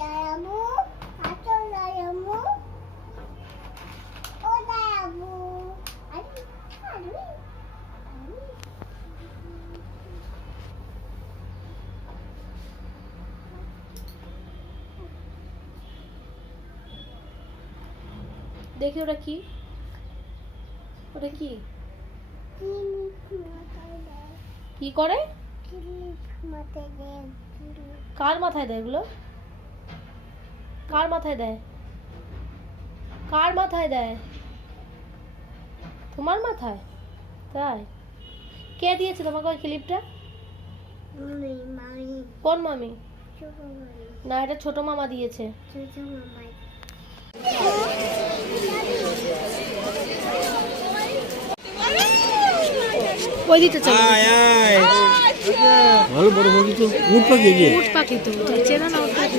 দাঁড়াবো দাঁড়াবো ও দাঁড়াবো। দেখি ওটা কি? ওটা কি? কি করে? কার মাথায় দেয় এগুলো? কার মাথায় দেয়? কার মাথায় দেয়? তোমার মাথায়? তাই? কে দিয়েছে তোমাকে ওই ক্লিপটা? কোন মামি? না এটা ছোট মামা দিয়েছে। ওই ভালো বড় বড় তো উঠ পাখি উট পাখি। তো চেনা না উট পাখি।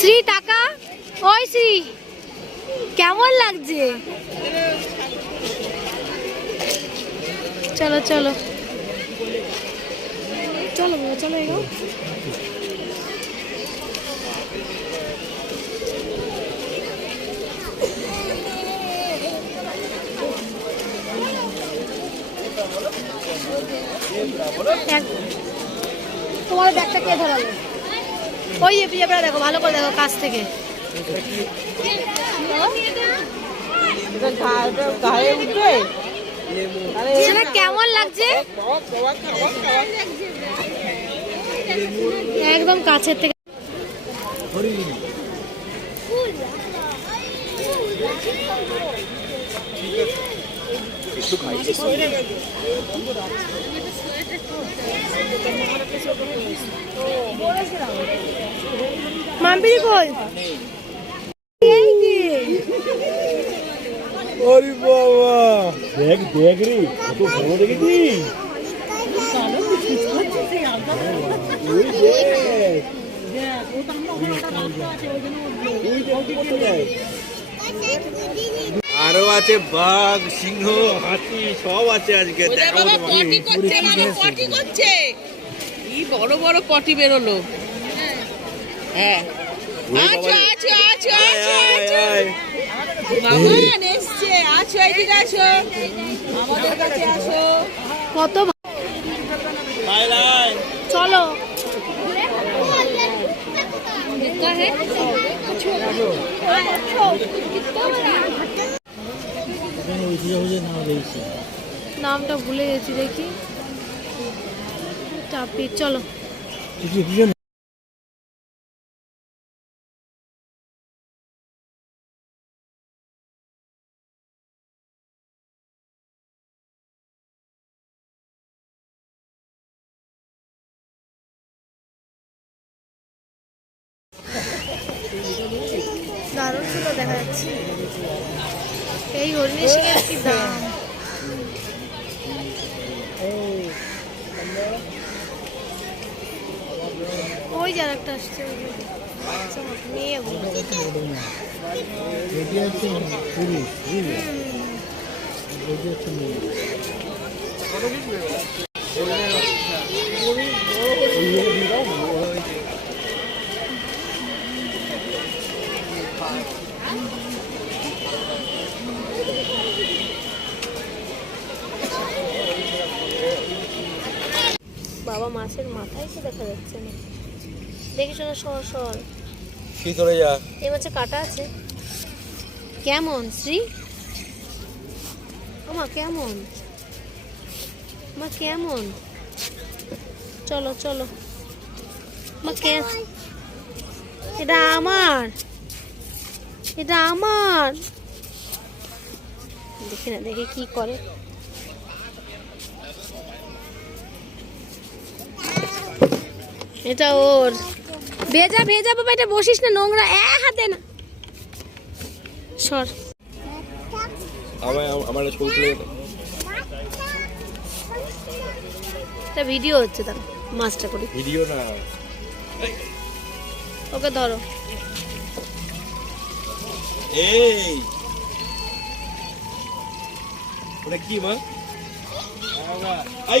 শ্রী টাকা। ওই শ্রী, কেমন লাগছে? চলো চলো। চলো চলো এগো। তোমার ব্যাগটা কে ধরালো? ওই যে প্রিয়া দেখো, ভালো করে দেখো কাছ থেকে। কেমন লাগছে? একদম কাছের থেকে। মাম্পিরি কই এই যে ওরে বাবা। দেখ দেখ রে কত বড় ওই দেখ। ওরে দেখাবো বাবা তোমাকে। পটি করছে বাবা পটি করছে। কি বড় বড় পটি বেরোলো। হ্যাঁ। আছো। আছো আছো আছো আয়, আছো। আয়। বাবা এসছে। আছো এদিকে আসো আমাদের কাছে আসো। কত লাই। নামটা ভুলে গেছি দেখি। চাপি চলো। দারুণ ছিল দেখা যাচ্ছে। এই হরিণী সিংহের কি দাম ওই যার একটা আসছে মেয়ে ওগুলো। বাবা মাছের মাথায় তো দেখা যাচ্ছে না দেখি শোনা সর সর কি করে যা? এই মাছে কাটা আছে? কেমন শ্রী? আমা কেমন? মা কেমন? চলো চলো। মা কে? এটা আমার। এটা আমার। দেখি না দেখি কি করে। এটা ওর। ভেজা ভেজা বাবা এটা বসিস না নোংরা এ হাতে না। সর। আমার। এটা ভিডিও হচ্ছে তার মাছটা করি। ভিডিও না। ওকে ধরো। এই! ওটা কি মা? আই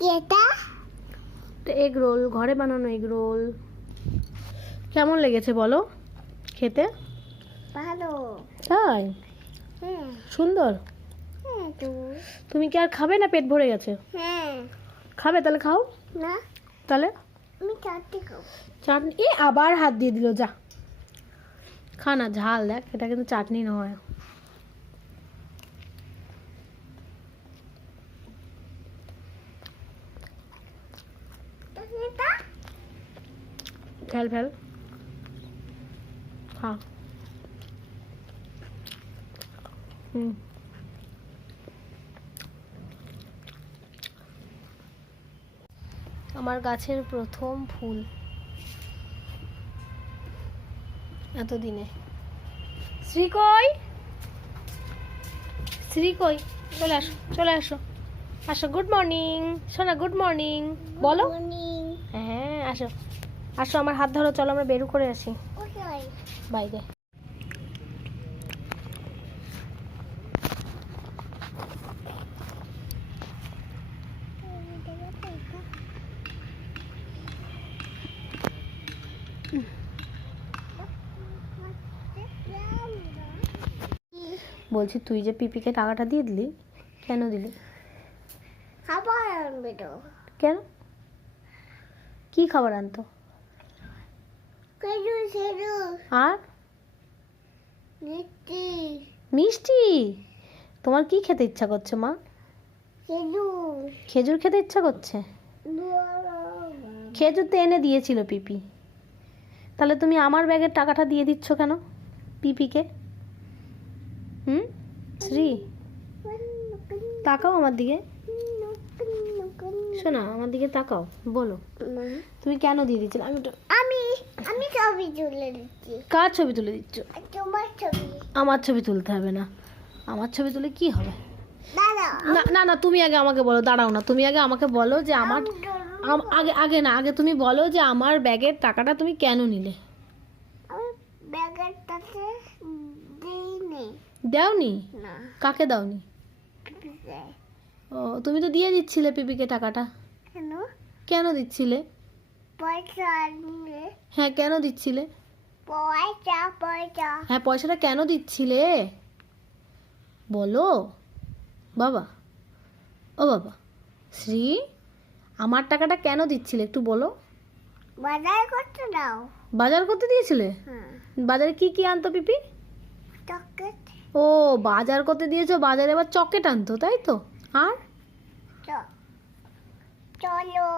এটা? এগ রোল ঘরে বানানো এগ রোল কেমন লেগেছে বলো? খেতে? ভালো। তাই? সুন্দর? হ্যাঁ তুমি কি আর খাবে না পেট ভরে গেছে? হ্যাঁ। খাবে তাহলে খাও। না। তাহলে? চাটনি? এ আবার হাত দিয়ে দিল যা। খা না ঝাল দেখ এটা কিন্তু চাটনি নয়। ফেল ফেল। খা। হুম। আমার গাছের প্রথম ফুল। এতদিনে। শ্রী কই? শ্রী কই? চলে আসো চলে আসো। আসো গুড মর্নিং সোনা গুড মর্নিং বলো। আসো। আসো আমার হাত ধরো চলো আমরা বেরু করে আসি। বাইরে বলছি তুই যে পিপিকে টাকাটা দিয়ে দিলি কেন দিলি? কেন? কি খাবার আনতো? আর? মিষ্টি। তোমার কি খেতে ইচ্ছা করছে মা? খেজুর খেতে ইচ্ছা করছে? খেজুর তো এনে দিয়েছিল পিপি। তাহলে তুমি আমার ব্যাগের টাকাটা দিয়ে দিচ্ছ কেন পিপিকে? হুম? শ্রী? তাকাও আমার দিকে। শোনা আমার দিকে তাকাও বলো। তুমি কেন দিয়ে দিচ্ছিলে আমি আমি আমি ছবি তুলে দিচ্ছি। কার ছবি তুলে দিচ্ছ? তোমার ছবি। আমার ছবি তুলতে হবে না। আমার ছবি তুলে কি হবে? না না না তুমি আগে আমাকে বলো দাঁড়াও না। তুমি আগে আমাকে বলো যে আমার আগে আগে না আগে তুমি বলো যে আমার ব্যাগের টাকাটা তুমি কেন নিলে? ব্যাগের কাছে দিইনি। দাওনি? কাকে দাওনি। ও তুমি তো দিয়ে দিচ্ছিলে পিপিকে টাকাটা। কেন? কেন দিচ্ছিলে? হ্যাঁ কেন দিচ্ছিলে? পয়সা পয়সা। হ্যাঁ পয়সাটা কেন দিচ্ছিলে? বলো। বাবা। ও বাবা। শ্রী আমার টাকাটা কেন দিচ্ছিলে একটু বলো। বাজার করতে দাও। বাজার করতে দিয়েছিলে? হ্যাঁ। বাজারে কি কি আনতো পিপি? চকলেট। ও বাজার করতে দিয়েছ বাজারে আবার চকেট আনতো তাই তো? আর চলো